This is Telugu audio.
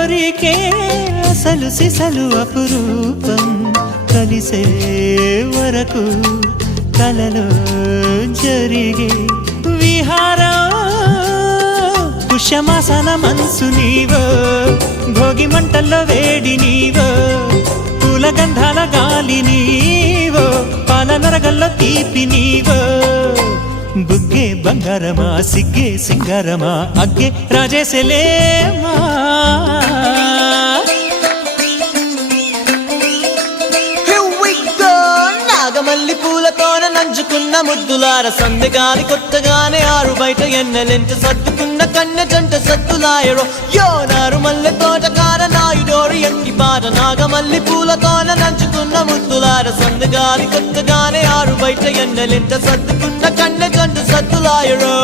దొరికే అసలు సిసలు అపురూపం కలిసే వరకు కలలో జరిగే విహారం పుష్యమాసన మనసు నీవో భోగి మంటల్లో వేడి నీవో పూల గంధాల గాలి నీవో పాల నరగల్లో తీపి నీవో బుగ్గే బంగారమా సిగ్గే సింగారమా అగ్గే రాజేసలేమా నాగమల్లి పూలతోన నంచుకున్న ముద్దులార సందగాలి కొత్తగానే ఆరు బయట ఎన్నెలెంట సర్దుకున్న కన్న జంట సత్తులాయరో యో నారు మల్లె తోటకార నాయుడోరు ఎంకి బాట నాగమల్లి పూలతోన నంచుకున్న ముద్దులార సందగాలి కొత్తగానే ఆరు బయట ఎన్నెలెంట సర్దుకున్న కన్న జంట సత్తులాయరో